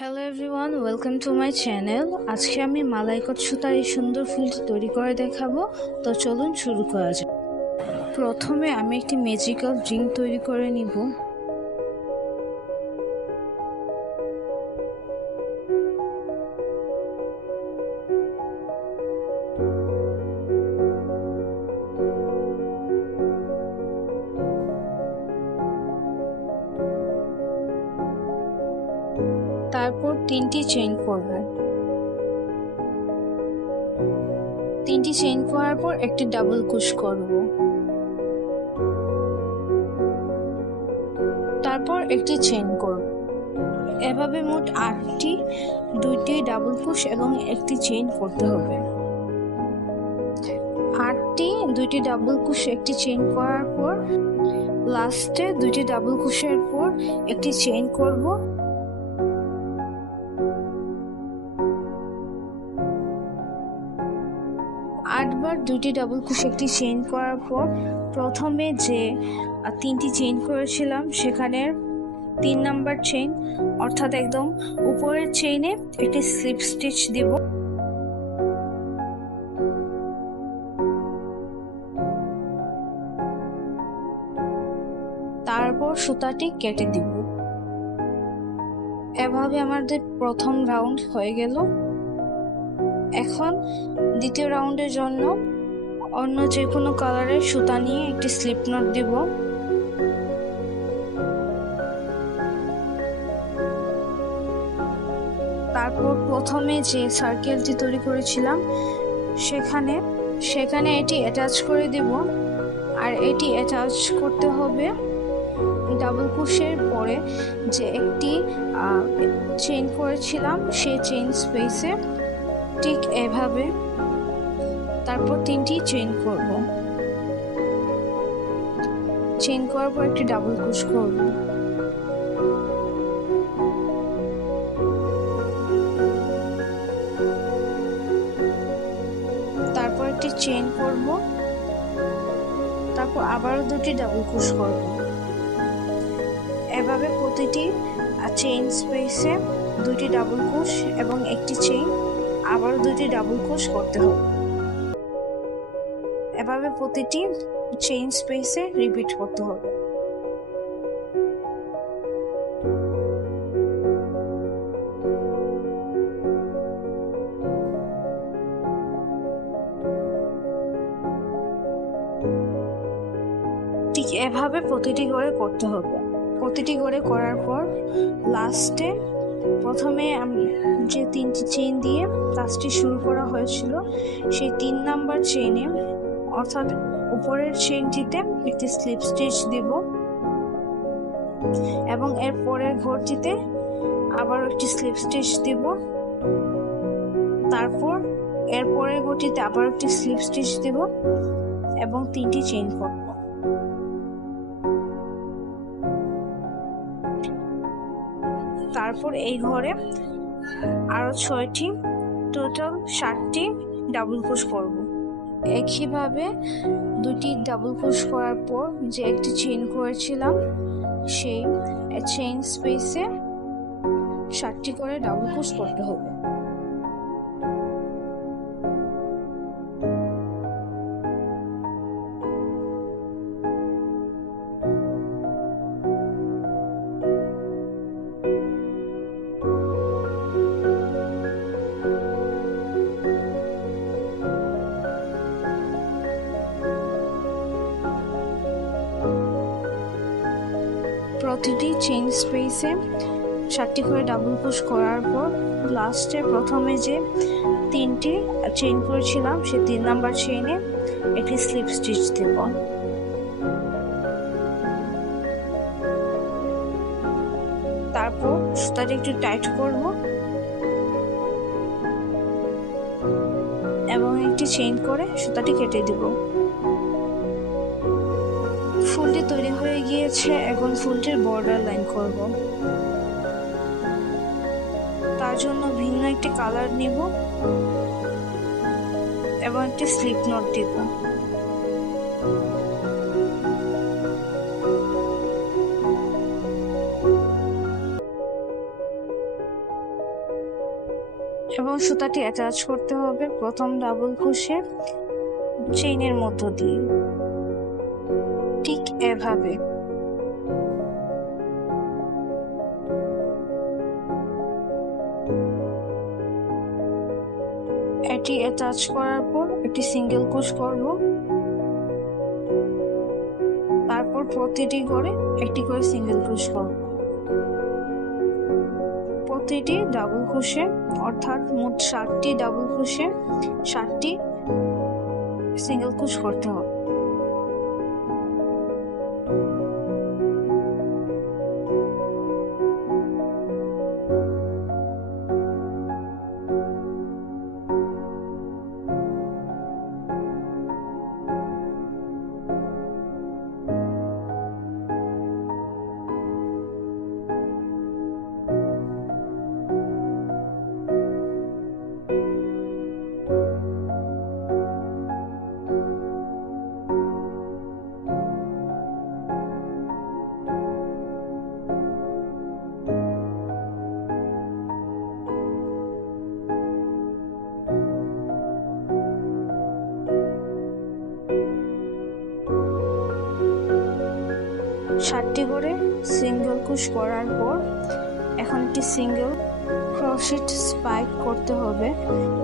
Hello everyone, welcome to my channel. আজকে আমি মালাইকট সুতার এই সুন্দর ফুলটি তৈরি করে দেখাবো। তো চলুন শুরু করা যাক। প্রথমে আমি একটি ম্যাজিক্যাল রিং তৈরি করে নিব। তারপর তিনটি চেইন করবেন। তিনটি চেইন করার পর একটি ডাবল কুশ করব। তারপর একটি চেইন করব। এভাবে মোট 8টি, 2টি ডাবল কুশ এবং একটি চেইন করতে হবে। 8টি, 2টি ডাবল কুশ, একটি চেইন করার পর লাস্টে 2টি ডাবল কুশের পর একটি চেইন করব। আটবার 2টি ডাবল কুশ, একটি চেইন করার পর প্রথমে যে 3টি চেইন করেছিলাম সেখানের 3 নাম্বার চেইন অর্থাৎ একদম উপরের চেইনে একটি স্লিপ স্টিচ দিব। তারপর সুতাটি কেটে দিব। এভাবে আমাদের প্রথম রাউন্ড হয়ে গেল। এখন দ্বিতীয় রাউন্ডের জন্য অন্য যে কোনো কালারের সুতা নিয়ে একটি স্লিপ নট দিব। তারপর প্রথমে যে সার্কেলটি তৈরি করেছিলাম সেখানে এটি অ্যাটাচ করে দিব। আর এটি অ্যাটাচ করতে হবে ডাবল কুশের পরে যে একটি চেইন করেছিলাম সেই চেইন স্পেসে, ঠিক এভাবে। তারপর 3টি চেইন করব। চেইন করার পর একটি ডাবল কুশ করব। তারপর একটি চেইন করব। তারপর আবারও 2টি ডাবল কুশ করব। এভাবে প্রতিটি চেইন স্পেসে 2টি ডাবল কুশ এবং একটি চেইন, আবারও 2টি ডাবল কুশ করতে হবে। এভাবে প্রতিটি চেইন স্পেসে রিপিট করতে হবে। ঠিক এভাবে প্রতিটি করে করতে হবে। প্রতিটি করে করার পর লাস্টে প্রথমে আমি যে 3টি চেইন দিয়ে কাজটি শুরু করা হয়েছিল সেই 3 নাম্বার চেইনে অর্থাৎ উপরের চেইনটিতে একটি স্লিপ স্টিচ দিব এবং এর পরের ঘরটিতে আবার একটি স্লিপ স্টিচ দিব। তারপর এর পরের ঘরটিতে আবার একটি স্লিপ স্টিচ দিব এবং 3টি চেইন করব। তারপর এই ঘরে আরো 6টি, টোটাল 7টি ডাবল কুশ করব। একইভাবে 2টি ডাবল কুশ করার পর যে একটি চেইন করেছিলাম সেই চেইন স্পেসে 7টি করে ডাবল কুশ করতে হবে। প্রতিটি চেইন স্পেসে 7টি করে ডাবল কুশ করার পর লাস্টে প্রথমে যে 3টি চেইন করেছিলাম সেই 3 নাম্বার চেইনে একটি স্লিপ স্টিচ দেব। তারপর সুতাটি একটু টাইট করব এবং একটি চেইন করে সুতাটি কেটে দেব। ফুলটি তৈরি হয়ে গিয়েছে। এখন ফুলটির বর্ডার লাইন করব। তার জন্য ভিন্ন একটি কালার নিব এবং একটি স্লিপ নট দিব। এবং সুতাটি অ্যাটাচ করতে হবে প্রথম ডাবল ক্রোশে চেইনের মধ্য দিয়ে, ঠিক এভাবে। এটি অ্যাটাচ করার পর একটি সিঙ্গেল ক্রোশ করব, তারপর প্রতিটি করে একটি করে সিঙ্গেল ক্রোশ করব। প্রতিটি ডাবল ক্রোশে অর্থাৎ মোট 7টি ডাবল ক্রোশে 7টি সিঙ্গেল ক্রোশ করতে হবে। সাতটি করে সিঙ্গেল ক্রোশ করার পর এখন একটি সিঙ্গেল ক্রোশেট স্পাইক করতে হবে।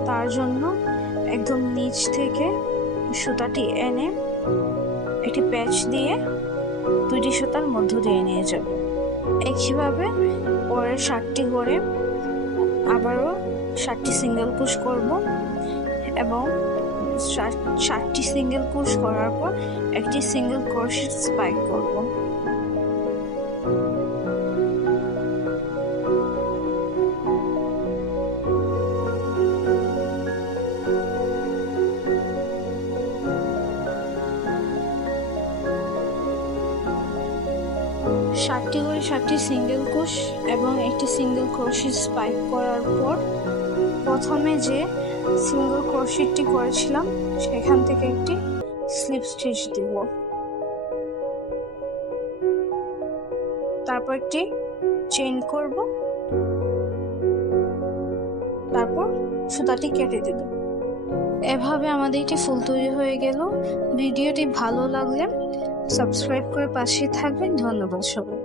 তার জন্য একদম নিচ থেকে সুতাটি এনে একটি প্যাচ দিয়ে দুইটি সুতার মধ্য দিয়ে নিয়ে যাব। একইভাবে পরের 7টি করে আবারও 7টি সিঙ্গেল ক্রোশ করব এবং 7টি সিঙ্গেল ক্রোশ করার পর একটি সিঙ্গেল ক্রোশেট স্পাইক করব। সাতটি করে 7টি সিঙ্গেল ক্রোশ এবং একটি সিঙ্গেল ক্রোশেট স্পাইক করার পর প্রথমে যে সিঙ্গেল ক্রোশেটটি করেছিলাম সেখান থেকে একটি স্লিপ স্টিচ দিব, তারপর একটি চেইন করব, তারপর সুতাটি কেটে দেব। এভাবে আমাদের একটি ফুল তৈরি হয়ে গেল। ভিডিওটি ভালো লাগলে সাবস্ক্রাইব করে পাশে থাকবেন। ধন্যবাদ সবাই।